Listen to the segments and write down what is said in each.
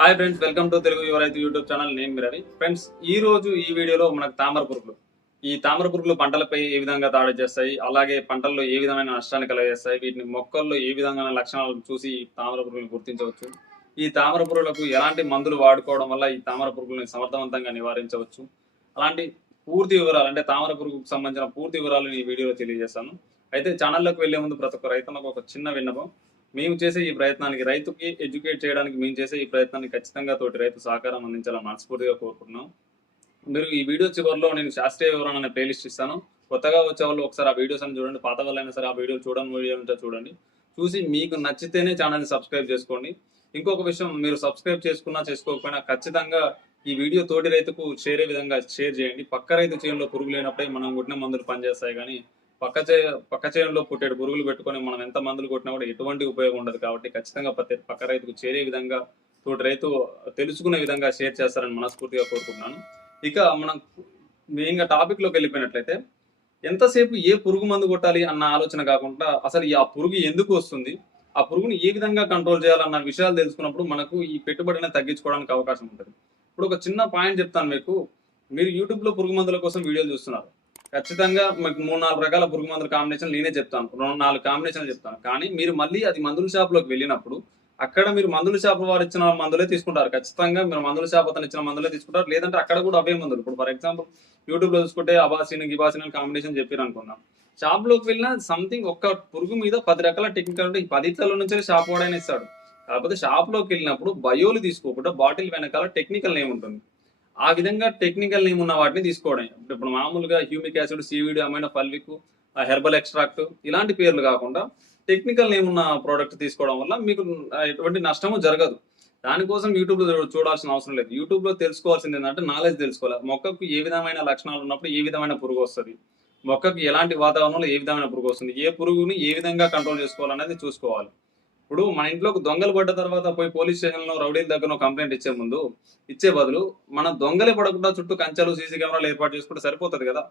Hi friends welcome to Telugu Yuvaraithu YouTube channel. నేను మీ friends ఈ రోజు ఈ వీడియోలో మనకు తామర పురుగులు. ఈ తామర పురుగులు పంటలపై ఏ విధంగా దాడి చేస్తాయి? అలాగే పంటల్లో ఏ విధమైన నష్టాన్ని కలగజేస్తాయి? వీటిని మొక్కల్లో ఏ విధమైన లక్షణాలను చూసి తామర పురుగులను గుర్తించవచ్చు? ఈ తామర పురుగులకు ఎలాంటి మందులు వాడుకోవడం వల్ల ఈ తామర పురుగులను సమర్థవంతంగా నివారించవచ్చు? అలాంటి పూర్తి వివరాలు అంటే తామర పురుగుకు సంబంధించిన పూర్తి వివరాలు ఈ వీడియోలో తెలియజేస్తాను. అయితే ఛానల్లోకి వెళ్ళే ముందు ప్రతి ఒక్క రైతులకు ఒక చిన్న విన్నపం. మేము చేసే ఈ ప్రయత్నానికి రైతుకి ఎడ్యుకేట్ చేయడానికి మేము చేసే ఈ ప్రయత్నానికి ఖచ్చితంగా తోటి రైతు సహకారం అందించాలని మనస్ఫూర్తిగా కోరుకుంటున్నాం. మీరు ఈ వీడియో చివరిలో నేను శాస్త్రీయ వివరణ అనే ప్లేలిస్ట్ ఇస్తాను. కొత్తగా వచ్చే వాళ్ళు ఒకసారి ఆ వీడియోస్ అని చూడండి. పాత వాళ్ళైనా సరే ఆ వీడియోలు చూడని వీడియో ఉంటే చూడండి. చూసి మీకు నచ్చితేనే ఛానల్ని సబ్స్క్రైబ్ చేసుకోండి. ఇంకొక విషయం మీరు సబ్స్క్రైబ్ చేసుకున్నా చేసుకోకపోయినా ఖచ్చితంగా ఈ వీడియో తోటి రైతుకు చేరే విధంగా షేర్ చేయండి. పక్క రైతు చేయంలో పురుగు లేనప్పుడే మనం కొట్టిన మందులు పనిచేస్తాయి కానీ పక్క చే పక్క చేయంలో పుట్టేడు పురుగులు పెట్టుకొని మనం ఎంత మందులు కొట్టినా కూడా ఎటువంటి ఉపయోగం ఉండదు కాబట్టి ఖచ్చితంగా ప్రతి పక్క రైతుకు చేరే విధంగా తోటి రైతు తెలుసుకునే విధంగా షేర్ చేస్తారని మనస్ఫూర్తిగా కోరుకుంటున్నాను. ఇక మనం మెయిన్గా టాపిక్లోకి వెళ్ళిపోయినట్లయితే ఎంతసేపు ఏ పురుగు మందు కొట్టాలి అన్న ఆలోచన కాకుండా అసలు ఆ పురుగు ఎందుకు వస్తుంది ఆ పురుగుని ఏ విధంగా కంట్రోల్ చేయాలన్న విషయాలు తెలుసుకున్నప్పుడు మనకు ఈ పెట్టుబడిని తగ్గించుకోవడానికి అవకాశం ఉంటుంది. ఇప్పుడు ఒక చిన్న పాయింట్ చెప్తాను మీకు. మీరు యూట్యూబ్లో పురుగు మందుల కోసం వీడియోలు చూస్తున్నారు. ఖచ్చితంగా మీకు మూడు నాలుగు రకాల పురుగు మందుల కాంబినేషన్ నేనే చెప్తాను. రెండు నాలుగు కాంబినేషన్లు చెప్తాను. కానీ మీరు మళ్ళీ అది మందుల షాప్లోకి వెళ్ళినప్పుడు అక్కడ మీరు మందుల షాప్ వారు ఇచ్చిన మందులే తీసుకుంటారు. ఖచ్చితంగా మీరు మందుల షాప్ అతను ఇచ్చిన మందులే తీసుకుంటారు. లేదంటే అక్కడ కూడా అవే మందులు. ఇప్పుడు ఫర్ ఎగ్జాంపుల్ యూట్యూబ్లో చూసుకుంటే అబాసిన్ గిబాసిన్ కాంబినేషన్ చెప్పారు అనుకున్నాం షాప్లోకి వెళ్ళినా సంథింగ్ ఒక్క పురుగు మీద పది రకాల టెక్నికల్ అంటే ఈ పదిట్లలో నుంచే షాప్ వాడైనా ఇస్తాడు. కాకపోతే షాప్లోకి వెళ్ళినప్పుడు బయోలు తీసుకోకుండా బాటిల్ వెనకాల టెక్నికల్ నేమ్ ఉంటుంది. ఆ విధంగా టెక్నికల్ నేమ్ ఉన్న వాటిని తీసుకోవడం. ఇప్పుడు మామూలుగా humic acid seaweed amino fulvic herbal extract ఇలాంటి పేర్లు కాకుండా టెక్నికల్ నేమ్ ఉన్న ప్రోడక్ట్ తీసుకోవడం వల్ల మీకు ఎటువంటి నష్టము జరగదు. దానికోసం యూట్యూబ్లో చూడాల్సిన అవసరం లేదు. యూట్యూబ్లో తెలుసుకోవాల్సింది ఏంటంటే నాలెడ్జ్ తెలుసుకోవాలి. మొక్కకు ఏ విధమైన లక్షణాలు ఉన్నప్పుడు ఏ విధమైన పురుగు వస్తుంది? మొక్కకు ఎలాంటి వాతావరణంలో ఏ విధమైన పురుగు వస్తుంది? ఏ పురుగుని ఏ విధంగా కంట్రోల్ చేసుకోవాలనేది చూసుకోవాలి. ఇప్పుడు మన ఇంట్లోకి దొంగలు పడ్డ తర్వాత పోయి పోలీస్ స్టేషన్లో రౌడీల దగ్గర కంప్లైంట్ ఇచ్చే ముందు ఇచ్చే బదులు మన దొంగలే పడకుండా చుట్టూ కంచెలు సీసీ కెమెరాలు ఏర్పాటు చేసుకుంటే సరిపోతుంది కదా.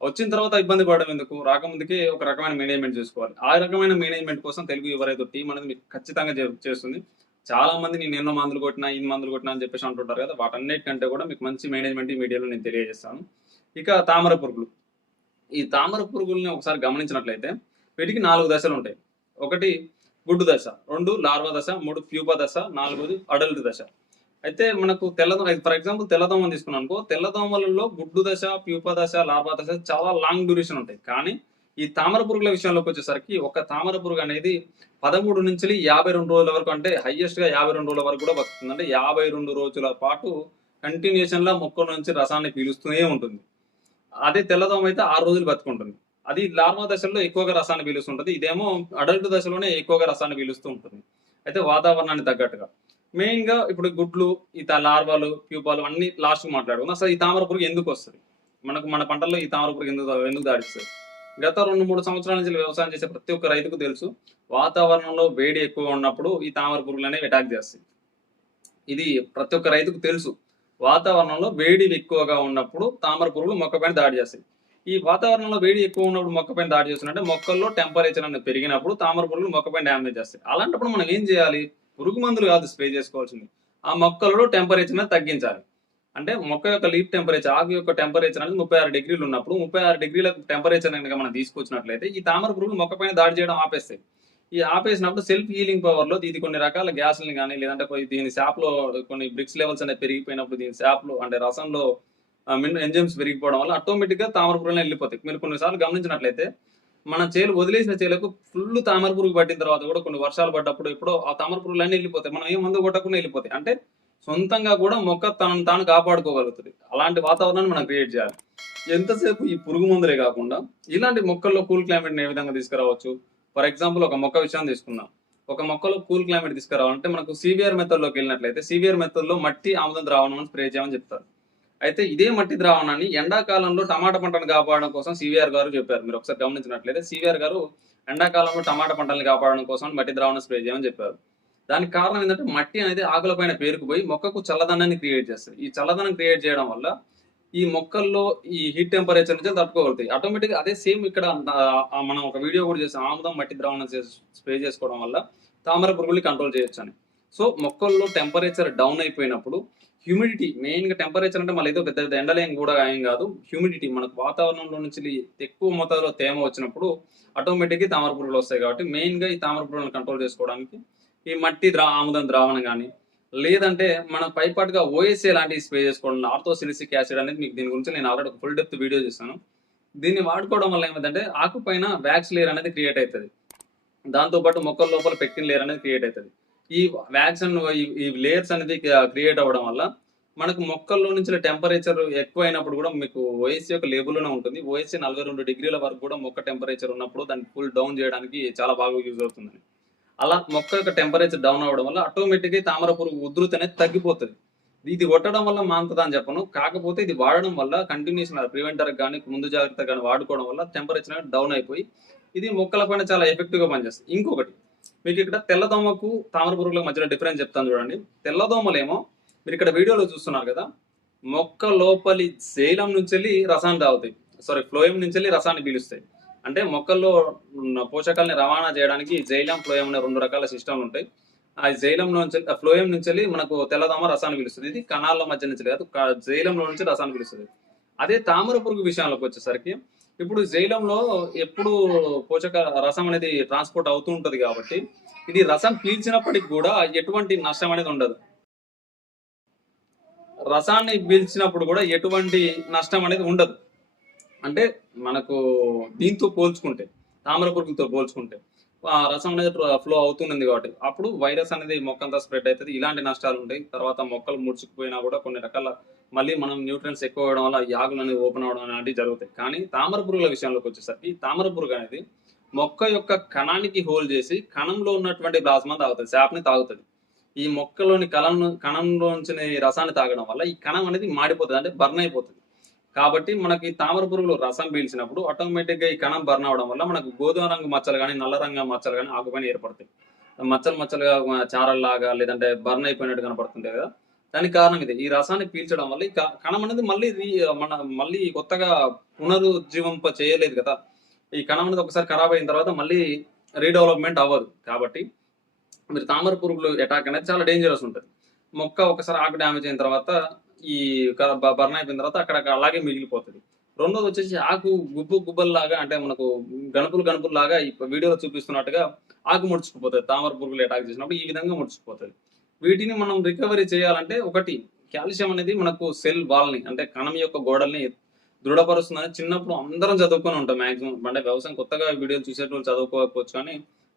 వచ్చిన తర్వాత ఇబ్బంది పడడం ఎందుకు? రాకముందుకే ఒక రకమైన మేనేజ్మెంట్ చేసుకోవాలి. ఆ రకమైన మేనేజ్మెంట్ కోసం తెలుగు ఎవరైతే టీం అనేది మీకు ఖచ్చితంగా చేస్తుంది. చాలా మంది నేను ఎన్నో మందులు కొట్టినా ఇన్ని మందులు కొట్టినా అని చెప్పేసి అంటుంటారు కదా. వాటన్నిటికంటే కూడా మీకు మంచి మేనేజ్మెంట్ ఈ మీడియాలో నేను తెలియజేస్తాను. ఇక తామర పురుగులు. ఈ తామర పురుగుల్ని ఒకసారి గమనించినట్లయితే వీటికి నాలుగు దశలు ఉంటాయి. ఒకటి గుడ్డు దశ. రెండు లార్వా దశ మూడు ప్యూపా దశ నాలుగోది అడల్ట్ దశ. అయితే మనకు తెల్లదోమ ఫర్ ఎగ్జాంపుల్ తెల్లదోమ తీసుకున్నాం అనుకో తెల్లదోమలలో గుడ్డు దశ ప్యూపా దశ లార్వా దశ చాలా లాంగ్ డ్యూరేషన్ ఉంటాయి. కానీ ఈ తామర పురుగుల విషయంలోకి వచ్చేసరికి ఒక తామర పురుగు అనేది పదమూడు నుంచి యాభై రెండు రోజుల వరకు అంటే హైయెస్ట్గా యాభై రెండు రోజుల వరకు కూడా బతుకుతుంది. అంటే యాభై రెండు రోజుల పాటు కంటిన్యూషన్ లా మొక్క నుంచి రసాన్ని పీలుస్తూనే ఉంటుంది. అదే తెల్లదోమ అయితే ఆరు రోజులు బతుకుంటుంది. అది లార్వా దశలో ఎక్కువగా రసాన్ని పీలుస్తుంటుంది. ఇదేమో అడల్ట్ దశలోనే ఎక్కువగా రసాన్ని పీలుస్తూ ఉంటుంది. అయితే వాతావరణానికి తగ్గట్టుగా. మెయిన్గా ఇప్పుడు గుడ్లు ఈ లార్వాలు ప్యూపాలు అన్ని లాస్ట్ మాట్లాడుకుందాం. అసలు ఈ తామర పురుగు ఎందుకు వస్తుంది? మనకు మన పంటల్లో ఈ తామర పురుగు ఎందుకు ఎందుకు దాడిస్తుంది? గత రెండు మూడు సంవత్సరాల నుంచి వ్యవసాయం చేసే ప్రతి ఒక్క రైతుకు తెలుసు వాతావరణంలో వేడి ఎక్కువ ఉన్నప్పుడు ఈ తామర పురుగులు అనేవి అటాక్ చేస్తాయి. ఇది ప్రతి ఒక్క రైతుకు తెలుసు. వాతావరణంలో వేడి ఎక్కువగా ఉన్నప్పుడు తామర పురుగులు మొక్కపైన దాడి చేస్తాయి. ఈ వాతావరణంలో వేడి ఎక్కువ ఉన్నప్పుడు మొక్కపైన దాడి చేస్తున్నట్టే మొక్కల్లో టెంపరేచర్ అనేది పెరిగినప్పుడు తామర పురుగులు మొక్కపైన డ్యామేజ్ చేస్తాయి. అలాంటప్పుడు మనం ఏం చేయాలి? పురుగు మందులు కాదు స్ప్రే చేసుకోవాల్సింది. ఆ మొక్కలలో టెంపరేచర్ అనేది తగ్గించాలి. అంటే మొక్క యొక్క లీప్ టెంపరేచర్ ఆకు యొక్క టెంపరేచర్ అనేది ముప్పై ఆరు డిగ్రీలు ఉన్నప్పుడు ముప్పై ఆరు డిగ్రీల టెంపరేచర్ కనుక మనం తీసుకొచ్చినట్లయితే ఈ తామర పురుగులు మొక్క పైన దాడి చేయడం ఆపేస్తాయి. ఈ ఆపేసినప్పుడు సెల్ఫ్ హీలింగ్ పవర్లో ఇది కొన్ని రకాల గ్యాస్ని కానీ లేదంటే దీని శాప్లో కొన్ని బ్రిక్స్ లెవెల్స్ అనేవి పెరిగిపోయినప్పుడు దీని శాప్లో అంటే రసంలో ఎంజైమ్స్ పెరిగిపోవడం వల్ల ఆటోమేటిక్గా వెళ్ళిపోతాయి. మీరు కొన్నిసార్లు గమనించినట్లయితే మన చేలు వదిలేసిన చేలకు ఫుల్ తామర పురుగు పట్టిన తర్వాత కూడా కొన్ని వర్షాలు పడ్డప్పుడు ఎప్పుడో ఆ తామర పురుగులు అన్నీ వెళ్ళిపోతాయి. మనం ఏ మందు కొట్టకుండా వెళ్ళిపోతాయి. అంటే సొంతంగా కూడా మొక్క తనను తాను కాపాడుకోగలుగుతుంది. అలాంటి వాతావరణాన్ని మనం క్రియేట్ చేయాలి. ఎంతసేపు ఈ పురుగు మందులే కాకుండా ఇలాంటి మొక్కల్లో కూల్ క్లైమేట్ ఏ విధంగా తీసుకురావచ్చు? ఫర్ ఎగ్జాంపుల్ ఒక మొక్క విషయం తీసుకుందాం. ఒక మొక్కలో కూల్ క్లైమేట్ తీసుకురావాలంటే మనకు సివిఆర్ మెథడ్లోకి వెళ్ళినట్లయితే సివిఆర్ మెథడ్లో మట్టి ఆముదం ద్రావణం స్ప్రే చేయమని చెప్తారు. అయితే ఇదే మట్టి ద్రావణాన్ని ఎండాకాలంలో టమాటా పంటను కాపాడడం కోసం సివిఆర్ గారు చెప్పారు. మీరు ఒకసారి గమనించినట్లయితే సివిఆర్ గారు ఎండాకాలంలో టమాటా పంటల్ని కాపాడడం కోసం మట్టి ద్రావణం స్ప్రే చేయమని చెప్పారు. దానికి కారణం ఏంటంటే మట్టి అనేది ఆకుల పైన పేరుకుపోయి మొక్కకు చల్లదనాన్ని క్రియేట్ చేస్తుంది. ఈ చల్లదనం క్రియేట్ చేయడం వల్ల ఈ మొక్కల్లో ఈ హీట్ టెంపరేచర్ నుంచి తట్టుకోగలుగుతాయి. ఆటోమేటిక్ అదే సేమ్ ఇక్కడ మనం ఒక వీడియో కూడా చేసాం. ఆముదం మట్టి ద్రావణం స్ప్రే చేసుకోవడం వల్ల తామర పురుగుల్ని కంట్రోల్ చేయొచ్చు అని సో మొక్కల్లో టెంపరేచర్ డౌన్ అయిపోయినప్పుడు హ్యూమిడిటీ మెయిన్గా టెంపరేచర్ అంటే మళ్ళీ ఏదో పెద్ద పెద్ద ఎండలేం కూడా ఏం కాదు. హ్యూమిడిటీ మనకు వాతావరణంలో నుంచి ఎక్కువ మోతాదులో తేమ వచ్చినప్పుడు ఆటోమేటిక్గా తామర పురుగులు వస్తాయి కాబట్టి మెయిన్గా ఈ తామర పురుగులను కంట్రోల్ చేసుకోవడానికి ఈ మట్టి ద్రా ఆముదం ద్రావణం కానీ లేదంటే మనం పైపాటుగా ఓఎస్ఏ లాంటివి స్ప్రే చేసుకోవడం ఆర్థోసిలిసిక్ యాసిడ్ అనేది మీకు దీని గురించి నేను ఆల్రెడీ ఫుల్ డెప్త్ వీడియో చేశాను. దీన్ని వాడుకోవడం వల్ల ఏమైందంటే ఆకు పైన వ్యాక్స్ లేయర్ అనేది క్రియేట్ అవుతుంది. దాంతోపాటు మొక్కల లోపల పెక్టిన్ లేయర్ అనేది క్రియేట్ అవుతుంది. ఈ వ్యాక్సిన్ ఈ- లేయర్స్ అనేది క్రియేట్ అవ్వడం వల్ల మనకు మొక్కల్లో నుంచి టెంపరేచర్ ఎక్కువ అయినప్పుడు కూడా మీకు ఓఎస్సీ యొక్క లేబుల్లోనే ఉంటుంది. ఓఎస్సీ నలభై రెండు డిగ్రీల వరకు కూడా మొక్క టెంపరేచర్ ఉన్నప్పుడు దాన్ని ఫుల్ డౌన్ చేయడానికి చాలా బాగా యూజ్ అవుతుంది అలా మొక్క యొక్క టెంపరేచర్ డౌన్ అవ్వడం వల్ల ఆటోమేటిక్గా తామర పురుగు ఉధృతి అనేది తగ్గిపోతుంది. ఇది కొట్టడం వల్ల మాంతదా అని చెప్పను. కాకపోతే ఇది వాడడం వల్ల కంటిన్యూషన్ ప్రివెంటర్ కానీ ముందు జాగ్రత్త కానీ వాడుకోవడం వల్ల టెంపరేచర్ డౌన్ అయిపోయి ఇది మొక్కల పైన చాలా ఎఫెక్టివ్గా పనిచేస్తుంది. ఇంకొకటి మీకు ఇక్కడ తెల్లదోమకు తామర పురుగుల మధ్యలో డిఫరెన్స్ చెప్తాను చూడండి. తెల్లదోమలేమో మీరు ఇక్కడ వీడియోలో చూస్తున్నారు కదా మొక్క లోపలి శైలం నుంచి వెళ్ళి రసాన్ని తాగుతాయి. సారీ ఫ్లోయం నుంచి వెళ్ళి రసాన్ని పీలుస్తాయి. అంటే మొక్కల్లో ఉన్న పోషకాలని రవాణా చేయడానికి జైలం ఫ్లోయం అనే రెండు రకాల సిస్టమ్లు ఉంటాయి. ఆ జైలం నుంచి ఆ ఫ్లోయం నుంచి వెళ్ళి మనకు తెల్లదోమ రసాన్ని పిలుస్తుంది. ఇది కణాల మధ్య నుంచి కాదు జైలంలో నుంచి రసాన్ని పిలుస్తుంది. అదే తామర పురుగు విషయంలోకి వచ్చేసరికి ఇప్పుడు జైలంలో ఎప్పుడు పోషక రసం అనేది ట్రాన్స్పోర్ట్ అవుతూ ఉంటది కాబట్టి ఇది రసం పీల్చినప్పటికి కూడా ఎటువంటి నష్టం అనేది ఉండదు. రసాన్ని పీల్చినప్పుడు కూడా ఎటువంటి నష్టం అనేది ఉండదు. అంటే మనకు దీంతో పోల్చుకుంటే తామర పురుగులతో పోల్చుకుంటే రసం అనేది ఫ్లో అవుతుంది కాబట్టి. అప్పుడు వైరస్ అనేది మొక్క అంతా స్ప్రెడ్ అవుతుంది ఇలాంటి నష్టాలు ఉంటాయి. తర్వాత మొక్కలు ముడుచుకుపోయినా కూడా కొన్ని రకాల మళ్ళీ మనం న్యూట్రియన్స్ ఎక్కువ అవడం వల్ల యాగులు అనేది ఓపెన్ అవడం అలాంటివి జరుగుతాయి. కానీ తామర పురుగుల విషయంలోకి వచ్చేసరికి తామర పురుగు అనేది మొక్క యొక్క కణానికి హోల్ చేసి కణంలో ఉన్నటువంటి ప్లాస్మా తాగుతుంది. శాప్ని తాగుతుంది. ఈ మొక్కలోని కణం కణంలో ఉంచిన రసాన్ని తాగడం వల్ల ఈ కణం అనేది మాడిపోతుంది. అంటే బర్న్ అయిపోతుంది. కాబట్టి మనకి తామర పురుగులు రసం పీల్చినప్పుడు ఆటోమేటిక్గా ఈ కణం బర్న్ అవడం వల్ల మనకు గోధుమ రంగు మచ్చలు కానీ నల్ల రంగు మచ్చలు కానీ ఆకుపైన ఏర్పడతాయి. మచ్చలు మచ్చలుగా చారల్లాగా లేదంటే బర్న్ అయిపోయినట్టు కనపడుతుంది కదా. దానికి కారణం ఇది. ఈ రసాన్ని పీల్చడం వల్ల ఈ కణం అనేది మళ్ళీ మన మళ్ళీ కొత్తగా పునరుజ్జీవింప చేయలేదు కదా. ఈ కణం అనేది ఒకసారి ఖరాబ్ అయిన తర్వాత మళ్ళీ రీడెవలప్మెంట్ అవ్వదు. కాబట్టి మీరు తామర పురుగులు అటాక్ అనేది చాలా డేంజరస్ ఉంటుంది. మొక్క ఒకసారి ఆకు డ్యామేజ్ అయిన తర్వాత ఈ బర్న్ అయిపోయిన తర్వాత అక్కడ అలాగే మిగిలిపోతుంది. రెండోది వచ్చేసి ఆకు గుబ్బు గుబ్బల్లాగా అంటే మనకు గణపులు గణపుల్లాగా ఈ వీడియోలో చూపిస్తున్నట్టుగా ఆకు ముడుచుకుపోతుంది. తామర పురుగులు అటాక్ చేసినప్పుడు ఈ విధంగా ముడుచుకుపోతుంది. వీటిని మనం రికవరీ చేయాలంటే ఒకటి కాల్షియం అనేది మనకు సెల్ వాల్ని అంటే కణం యొక్క గోడల్ని దృఢపరుస్తుందని చిన్నప్పుడు అందరం చదువుకొని ఉంటాం. మాక్సిమం అంటే వ్యవసాయం కొత్తగా వీడియోలు చూసేటోళ్ళు చదువుకోకపోవచ్చు కానీ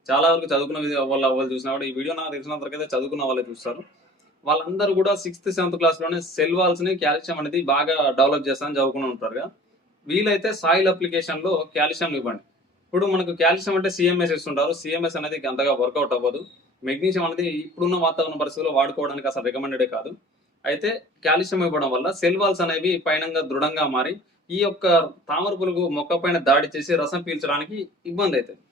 చాలా వరకు చదువుకున్న వాళ్ళు వాళ్ళు చూసినా కూడా ఈ వీడియో నాకు తెలిసినంతవరకు అయితే చదువుకున్న వాళ్ళే చూస్తారు. వాళ్ళందరూ కూడా సిక్స్త్ సెవెంత్ క్లాస్లోనే సెల్ వాల్స్ని కాల్షియం అనేది బాగా డెవలప్ చేస్తానని చదువుకుని ఉంటారు వీలైతే సాయిల్ అప్లికేషన్లో కాల్షియం ఇవ్వండి. ఇప్పుడు మనకు కాల్షియం అంటే సిఎంఎస్ ఇస్తుంటారు. సిఎంఎస్ అనేది అంతగా వర్కౌట్ అవ్వదు. మెగ్నీషియం అనేది ఇప్పుడున్న వాతావరణ పరిస్థితుల్లో వాడుకోవడానికి అసలు రికమెండెడ్ కాదు. అయితే కాల్షియం ఇవ్వడం వల్ల సెల్ వాల్స్ అనేవి పైనంగా దృఢంగా మారి ఈ యొక్క తామర పులుగు మొక్క పైన దాడి చేసి రసం పీల్చడానికి ఇబ్బంది అవుతుంది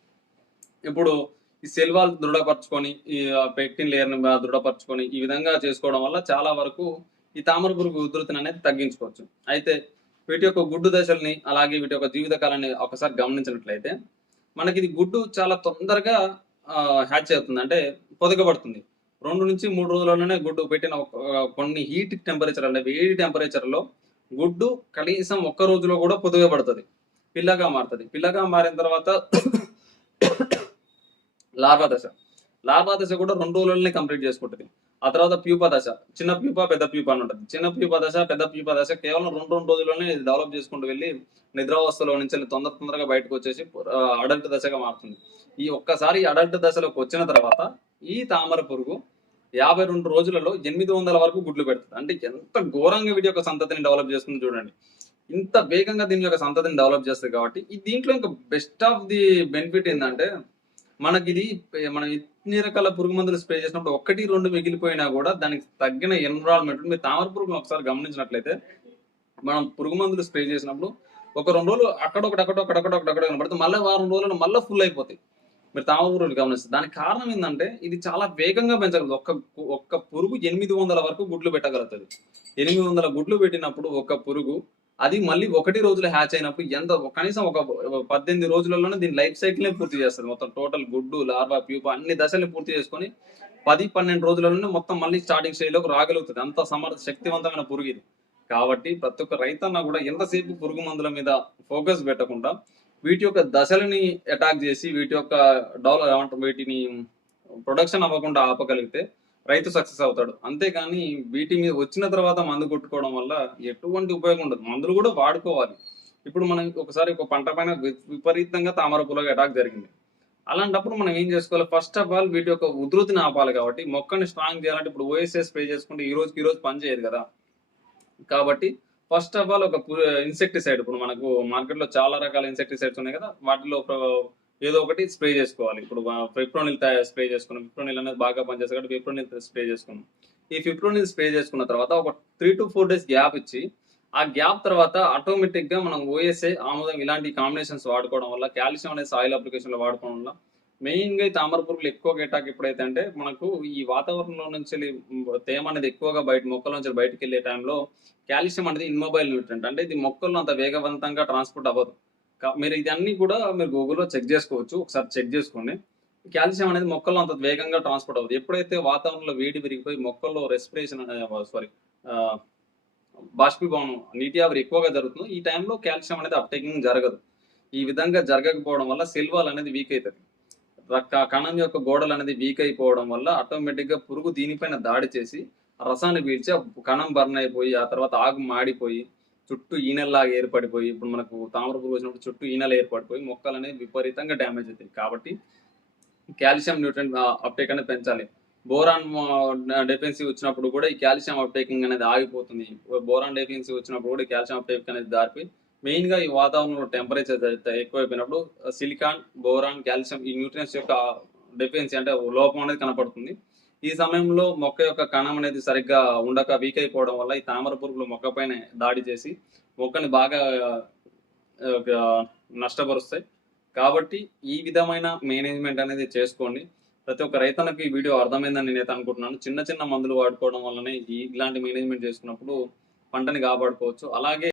ఇప్పుడు ఈ సెల్వాల్ దృఢపరచుకొని ఈ పెక్టిన్ లేయర్ని దృఢపరచుకొని ఈ విధంగా చేసుకోవడం వల్ల చాలా వరకు ఈ తామర పురుగు ఉధృతిని అనేది తగ్గించుకోవచ్చు. అయితే వీటి యొక్క గుడ్డు దశల్ని అలాగే వీటి యొక్క జీవిత కాలాన్ని ఒకసారి గమనించినట్లయితే మనకి ఇది గుడ్డు చాలా తొందరగా హ్యాచ్ అవుతుంది. అంటే పొదగబడుతుంది. రెండు నుంచి మూడు రోజులలోనే గుడ్డు పెట్టిన కొన్ని హీట్ టెంపరేచర్ అంటే వేడి టెంపరేచర్లో గుడ్డు కనీసం ఒక్క రోజులో కూడా పొదగబడుతుంది. పిల్లగా మారుతుంది. పిల్లగా మారిన తర్వాత లార్వా దశ లార్వా దశ కూడా రెండు రోజులనే కంప్లీట్ చేసుకుంటుంది. ఆ తర్వాత ప్యూప దశ చిన్న ప్యూప పెద్ద ప్యూప అని ఉంటుంది. చిన్న ప్యూప దశ పెద్ద ప్యూపా దశ కేవలం రెండు రెండు రోజుల్లోనే ఇది డెవలప్ చేసుకుంటూ వెళ్ళి నిద్రావస్థలో నుంచి తొందర తొందరగా బయటకు వచ్చేసి అడల్ట్ దశగా మారుతుంది. ఈ ఒక్కసారి అడల్ట్ దశలోకి వచ్చిన తర్వాత ఈ తామర పురుగు యాభై రెండు రోజులలో ఎనిమిది వందల వరకు గుడ్లు పెడుతుంది. అంటే ఎంత ఘోరంగా వీటి యొక్క సంతతిని డెవలప్ చేస్తుంది చూడండి. ఇంత వేగంగా దీని యొక్క సంతతిని డెవలప్ చేస్తుంది కాబట్టి దీంట్లో ఇంకా బెస్ట్ ఆఫ్ ది బెనిఫిట్ ఏంటంటే మనకి ఇది మనం ఇన్ని రకాల పురుగు మందులు స్ప్రే చేసినప్పుడు ఒకటి రెండు మిగిలిపోయినా కూడా దానికి తగ్గిన ఎన్విరాన్మెంట్ మీరు తామర పురుగును ఒకసారి గమనించినట్లయితే మనం పురుగు మందులు స్ప్రే చేసినప్పుడు ఒక రెండు రోజులు అక్కడొకటి అక్కడొకటి అక్కడొకటి అక్కడ కనబడితే మళ్ళీ వారం రోజులు మళ్ళీ ఫుల్ అయిపోతాయి. మీరు తామర పురుగులు గమనిస్తారు దానికి కారణం ఏంటంటే ఇది చాలా వేగంగా పెంచగలదు ఒక్క ఒక్క పురుగు ఎనిమిది వందల వరకు గుడ్లు పెట్టగలుగుతుంది. ఎనిమిది వందల గుడ్లు పెట్టినప్పుడు ఒక పురుగు అది మళ్ళీ ఒకటి రోజులు హ్యాచ్ అయినప్పుడు ఎంత కనీసం ఒక పద్దెనిమిది రోజులలోనే దీని లైఫ్ సైకిల్ పూర్తి చేస్తుంది. మొత్తం టోటల్ గుడ్డు లార్వా ప్యూప అన్ని దశల్ని పూర్తి చేసుకొని పది పన్నెండు రోజులలోనే మొత్తం మళ్ళీ స్టార్టింగ్ స్టేజ్లోకి రాగలుగుతుంది. అంత సమర్థ శక్తివంతమైన పురుగు ఇది. కాబట్టి ప్రతి ఒక్క రైతన్న కూడా ఎంతసేపు పురుగు మందుల మీద ఫోకస్ పెట్టకుండా వీటి యొక్క దశలని అటాక్ చేసి వీటి యొక్క డెవలప్ వీటిని ప్రొడక్షన్ అవ్వకుండా ఆపగలిగితే రైతు సక్సెస్ అవుతాడు. అంతేగాని వీటి మీద వచ్చిన తర్వాత మందు కొట్టుకోవడం వల్ల ఎటువంటి ఉపయోగం ఉండదు. మందులు కూడా వాడుకోవాలి. ఇప్పుడు మనం ఒకసారి ఒక పంట పైన విపరీతంగా తామర పులగ అటాక్ జరిగింది. అలాంటప్పుడు మనం ఏం చేసుకోవాలి? ఫస్ట్ ఆఫ్ ఆల్ వీటి యొక్క ఉధృతిని ఆపాలి కాబట్టి మొక్కని స్ట్రాంగ్ చేయాలంటే ఇప్పుడు ఓఎస్ఎస్ స్ప్రే చేసుకుంటే ఈ రోజుకి ఈ రోజు పని చేయదు కదా. కాబట్టి ఫస్ట్ ఆఫ్ ఆల్ ఒక ఇన్సెక్టిసైడ్ ఇప్పుడు మనకు మార్కెట్లో చాలా రకాల ఇన్సెక్టిసైడ్స్ ఉన్నాయి కదా. వాటిలో ఏదో ఒకటి స్ప్రే చేసుకోవాలి. ఇప్పుడు ఫిప్రోనిల్ స్ప్రే చేసుకున్నాం. ఫిప్రోనిల్ అనేది బాగా పనిచేస్తుంది కాబట్టి ఫిప్రోనిల్ స్ప్రే చేసుకున్నాం. ఈ ఫిప్రోనిల్ స్ప్రే చేసుకున్న తర్వాత ఒక three to four days gap ఇచ్చి ఆ గ్యాప్ తర్వాత ఆటోమేటిక్గా మనం ఓఎస్ఏ ఆముదం ఇలాంటి కాంబినేషన్స్ వాడుకోవడం వల్ల కాల్షియం అనేది సాయిల్ అప్లికేషన్లో వాడుకోవడం వల్ల మెయిన్గా ఈ తామర పురుగులు ఎక్కువ అటాక్ ఎప్పుడైతే అంటే మనకు ఈ వాతావరణంలో నుంచి తేమ అనేది ఎక్కువగా బయట మొక్కల నుంచి బయటకు వెళ్ళే టైంలో కాల్షియం అనేది ఇన్మొబైల్ న్యూట్రెంట్ అంటే ఇది మొక్కల్లో అంత వేగవంతంగా ట్రాన్స్పోర్ట్ అవ్వదు. మీరు ఇదన్నీ కూడా మీరు గూగుల్లో చెక్ చేసుకోవచ్చు. ఒకసారి చెక్ చేసుకోండి. కాల్షియం అనేది మొక్కల్లో అంత వేగంగా ట్రాన్స్పోర్ట్ అవ్వదు. ఎప్పుడైతే వాతావరణంలో వేడి పెరిగిపోయి మొక్కల్లో రెస్పిరేషన్ సారీ బాష్పీభవనం నీటి ఆవిరి ఎక్కువగా జరుగుతుంది ఈ టైంలో కాల్షియం అనేది అప్టేకింగ్ జరగదు. ఈ విధంగా జరగకపోవడం వల్ల సిల్వాల్ అనేది వీక్ అవుతుంది రక్త కణం యొక్క గోడలు అనేది వీక్ అయిపోవడం వల్ల ఆటోమేటిక్గా పురుగు దీనిపైన దాడి చేసి రసాన్ని పీల్చి ఆ కణం బర్న్ అయిపోయి ఆ తర్వాత ఆకు మాడిపోయి చుట్టూ ఈనెల్లాగా ఏర్పడిపోయి ఇప్పుడు మనకు తామర పురుగు వచ్చినప్పుడు చుట్టూ ఈనెలు ఏర్పడిపోయి మొక్కలు అనేది విపరీతంగా డ్యామేజ్ అవుతాయి. కాబట్టి కాల్షియం న్యూట్రెంట్ అప్టేక్ అనేది పెంచాలి. బోరాన్ డెఫిన్సీ వచ్చినప్పుడు కూడా ఈ కాల్షియం అప్టేకింగ్ అనేది ఆగిపోతుంది. బోరాన్ డెఫిన్సీ వచ్చినప్పుడు కూడా కాల్షియం అప్టేక్ అనేది దారిపోయి మెయిన్గా ఈ వాతావరణంలో టెంపరేచర్ ఎక్కువైపోయినప్పుడు సిలికాన్ బోరాన్ కాల్షియం ఈ న్యూట్రియన్స్ యొక్క డెఫిన్సీ అంటే లోపం అనేది కనపడుతుంది. ఈ సమయంలో మొక్క యొక్క కణం అనేది సరిగ్గా ఉండక వీక్ అయిపోవడం వల్ల ఈ తామర పురుగులు మొక్క పైన దాడి చేసి మొక్కని బాగా ఒక, నష్టపరుస్తాయి. కాబట్టి ఈ విధమైన మేనేజ్మెంట్ అనేది చేసుకోండి. ప్రతి ఒక్క రైతన్నకు ఈ వీడియో అర్థమైందని నేనైతే అనుకుంటున్నాను. చిన్న చిన్న మందులు వాడుకోవడం వల్లనే ఈ ఇలాంటి మేనేజ్మెంట్ చేసుకున్నప్పుడు పంటని కాపాడుకోవచ్చు. అలాగే